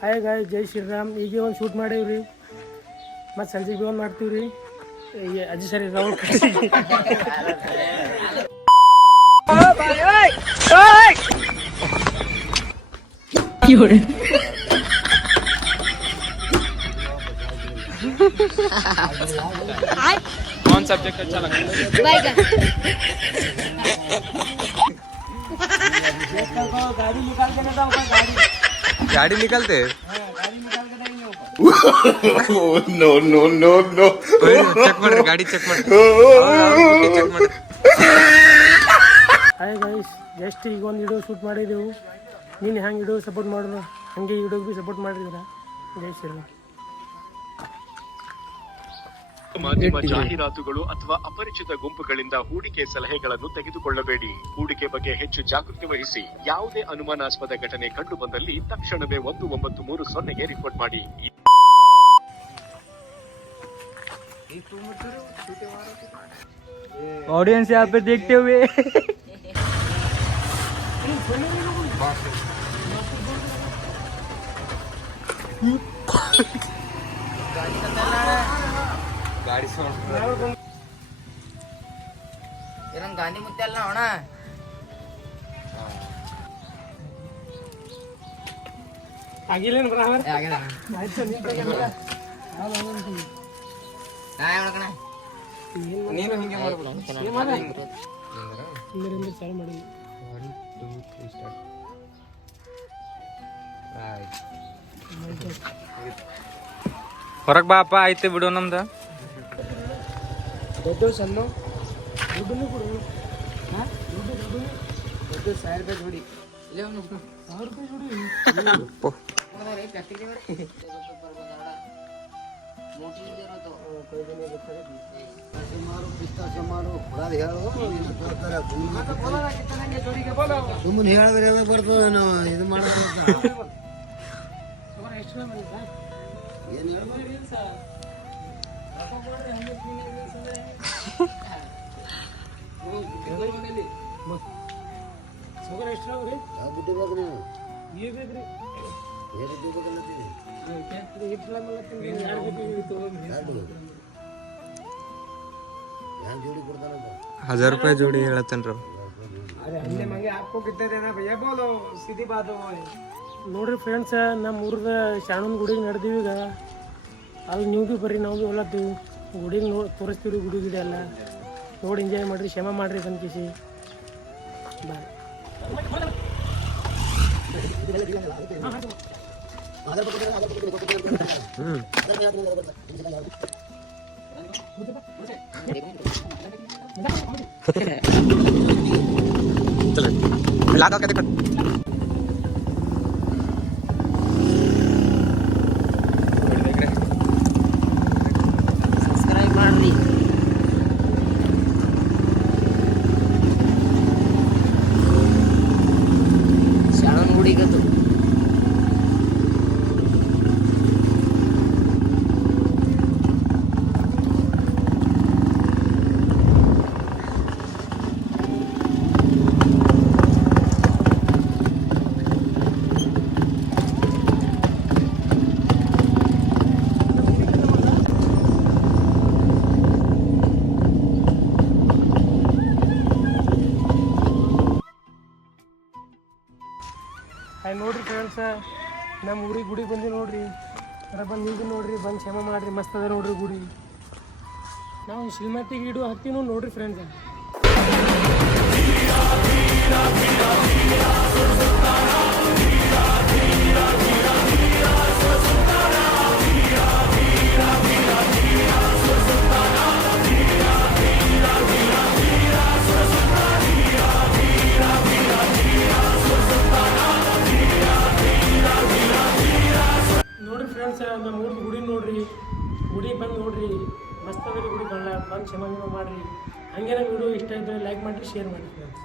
Hi ಗಾಯ್ ಜೈ ಶ್ರೀರಾಮ್. ಈಗ ಒಂದು shoot ಮಾಡೀವ್ರಿ, ಮತ್ತು ಸಂಜೆಗೆ ಭೀ ಒಂದು ಮಾಡ್ತೀವಿ ರೀ. ಅಜ್ಜಿ ಸರಿ ರಾಹುಲ್ ಕಟ್ಟಿಗೆ कौन सब्जेक्ट अच्छा लगता है? गाड़ी निकालते no no no no check ಮಾಡ್ರಿ ಗಾಡಿ ಚೆಕ್ ಮಾಡ್ರಿ ಚೆಕ್ ಮಾಡ್ರಿ. ಹಾಯ್ ಗೈಸ್, ಜಸ್ಟ್ ಈಗ ಒಂದು ವಿಡಿಯೋ ಶೂಟ್ ಮಾಡಿದೆವು. ನೀನು ಹೆಂಗೆ ವಿಡಿಯೋ ಸಪೋರ್ಟ್ ಮಾಡಿದ್ರು ಹಾಗೆ ಈ ವಿಡಿಯೋಗೆ ಭೀ ಸಪೋರ್ಟ್ ಮಾಡಿದ್ರ. ಜೈ ಶ್ರೀರಾಮ್. ಮಾಧ್ಯಮ ಜಾಹೀರಾತುಗಳು ಅಥವಾ ಅಪರಿಚಿತ ಗುಂಪುಗಳಿಂದ ಹೂಡಿಕೆ ಸಲಹೆಗಳನ್ನು ತೆಗೆದುಕೊಳ್ಳಬೇಡಿ. ಹೂಡಿಕೆ ಬಗ್ಗೆ ಹೆಚ್ಚು ಜಾಗೃತಿ ವಹಿಸಿ. ಯಾವುದೇ ಅನುಮಾನಾಸ್ಪದ ಘಟನೆ ಕಂಡು ಬಂದಲ್ಲಿ ತಕ್ಷಣವೇ 1930ಗೆ ರಿಪೋರ್ಟ್ ಮಾಡಿ. ऑडियंस यहाँ पे देखते हुए ಗಾಡಿ ಏನಂತ ಗಾಂಧಿ ಮುತ್ತೆ ಅಲ್ಲ ಅಣ್ಣ. ಆಗಿಲ್ಲೇನು ಬರಾಬರ್ ಆಗ್ಯದ ಆಯ್ತು. ನೀನು ಹಿಂಗೆ ಮಾಡ್ಬಿಡು. ಚಾಲು ಮಾಡಿ. 1 2 3 ಸ್ಟಾರ್ಟ್. ಹೊರಗೆ ಬಾಪ ಐತೆ ಬಿಡು ನಮ್ದು. ದೊಡ್ಡ ಸಣ್ಣ ದುಡ್ಡು ಕೊಡು. ದುಡ್ಡು ದೊಡ್ಡ 1000 ರೂಪಾಯಿ ಜೋಡಿ ಇಲ್ಲೇ ಒಂದು 1000 ರೂಪಾಯಿ ಜೋಡಿ ಸುಮ್ಮನೆ ಹೇಳಿದ್ರೆ ಬರ್ತದೆ. ನಾವು ಇದು ಮಾಡೋದು ಏನು ಸೋಗರ ಎಷ್ಟು ರೀ? ಬಿಟ್ಟು ಬೇಕು ನೀವು ಈಗ ಬೇಕ್ರಿ ಜೋಡಿ ಕೊಡ್ತಾನಪ್ಪ. 1000 ರೂಪಾಯಿ ಜೋಡಿ ಹೇಳತ್ತೇನ್ರಿ. ನೋಡ್ರಿ ಫ್ರೆಂಡ್ಸ್, ನಮ್ಮ ಊರದ ಶಾಣನ ಗುಡಿಗೆ ನಡೆದೀವಿ. ಈಗ ಅಲ್ಲಿ ನೀವು ಭೀ ಬರ್ರಿ, ನಾವು ಭೀ ಹೊಲತ್ತೀವಿ. ಗುಡಿಗೆ ತೋರಿಸ್ತೀವಿ ಗುಡಿ ಗಿಡ ಎಲ್ಲ ನೋಡಿ ಎಂಜಾಯ್ ಮಾಡಿರಿ, ಕ್ಷಮ ಮಾಡಿರಿ ಬಂದ್ಕಿಸಿ. ಬಾಯ್. लागा क्या देखो ಸಬ್ಸ್ಕ್ರೈಬ್ ಮಾಡ್ರಿ. ಶಾಣನ ಗುಡಿಗದು ನೋಡ್ರಿ ಫ್ರೆಂಡ್ಸ, ನಮ್ಮ ಊರಿಗೆ ಗುಡಿಗೆ ಬಂದು ನೋಡ್ರಿ. ಬಂದು ನೀವು ನೋಡ್ರಿ, ಬಂದು ಕ್ಷಮ ಮಾಡಿರಿ. ಮಸ್ತ್ ಅದ ನೋಡ್ರಿ ಗುಡಿ. ನಾವು ಶ್ರೀಮತಿಗೆ ಇಡು ಹತ್ತೀನೂ ನೋಡ್ರಿ ಫ್ರೆಂಡ್ಸ. ನೋಡ್ರಿ ಫ್ರೆಂಡ್ಸ್, ನಮ್ಮ ಊರಿಗೆ ಗುಡಿ ನೋಡ್ರಿ. ಗುಡಿ ಬಂದು ನೋಡ್ರಿ, ಮಸ್ತ್ ಅದ ಗುಡಿ. ಬಂದು ಕ್ಷಮ ಮಾಡಿರಿ. ಹಂಗೆ ನಮ್ಮ ವಿಡಿಯೋ ಇಷ್ಟ ಇದ್ದರೆ ಲೈಕ್ ಮಾಡಿರಿ, ಶೇರ್ ಮಾಡಿರಿ ಫ್ರೆಂಡ್ಸ್.